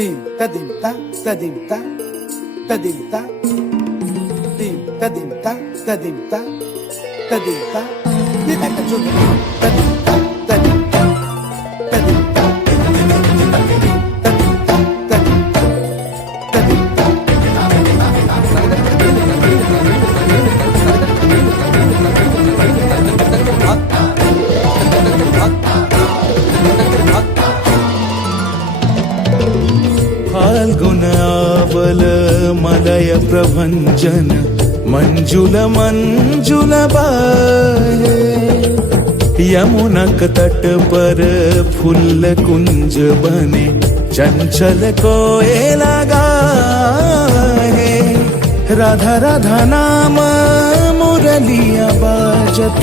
Dim ta dim ta ta dim ta ta dim ta dim ta dim ta ta dim ta ta dim ta ni ta ka chun ta dim ta ta dim ta ta dim ta ta dim ta ta dim ta ta dim ta फाल्गुनावल मलय प्रभंजन मंजुल मंजुल बाहे यमुनक तट पर फूल कुंज बने चंचल कोयला गाहे राधा राधा नाम मुरलिया बाजत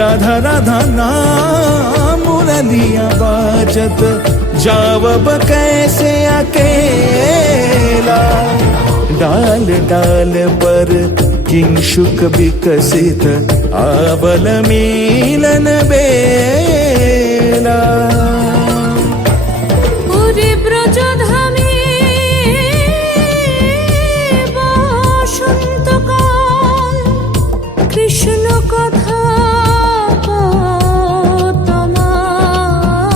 राधा राधा नाम मुरलिया बाजत जावब कैसे अकेला डाल डाल पर किंशुक विकसित आवल मिलन बेला ওরে ব্রজধামে বসন্তকাল কৃষ্ণ কথা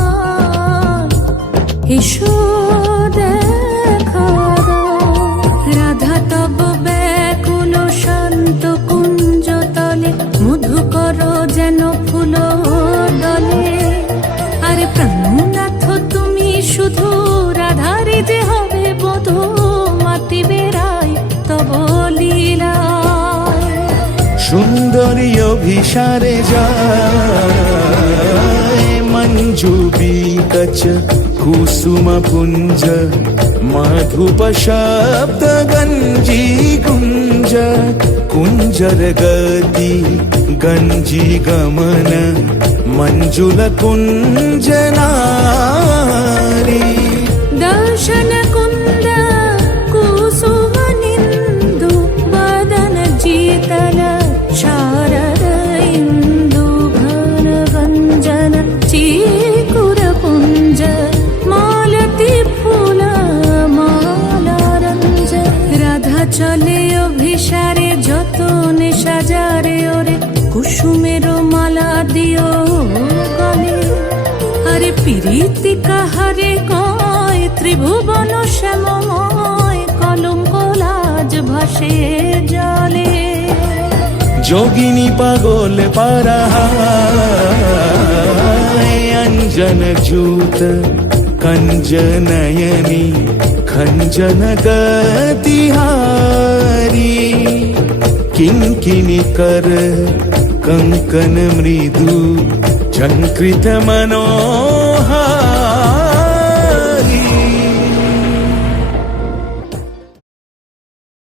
তোমার এসো দেখা দাও রাধা তব ব্যাকুল শান্ত কুঞ্জ তলে মধুকর যেন ফুল দলে আরে প্রাণনাথ তুমি শুধু রাধারে যে হবে বোধ মাতি বেড়াই তব লীলা সুন্দরী অভিসারে যায় মঞ্জু বিকচ কুসুম পুঞ্জ মাধুপ শব্দ গঞ্জি কুঞ্জ কুঞ্জর গতি গঞ্জি গমন মঞ্জুল কুঞ্জ নারী দর্শন কুন্দ কুসুম নিন্দু বদন জিতল শারদ ইন্দু ঘন গঞ্জন চিকুর পুঞ্জ মালতি ফুল মালারঞ্জ রাধা চলে অভিসারে যতনে সাজারে ওরে কুসুমের মালা দিও গলে আরে প্রীতি কাহারে কয় ত্রিভুবন শ্যামময় কলঙ্ক লাজ ভাসে জলে যোগিনী পাগল পারাহায় অঞ্জন জূত कंज नयनी खंजन गतिहारी किंकिनी कर कंकन मृदु झंकृत मनोहारी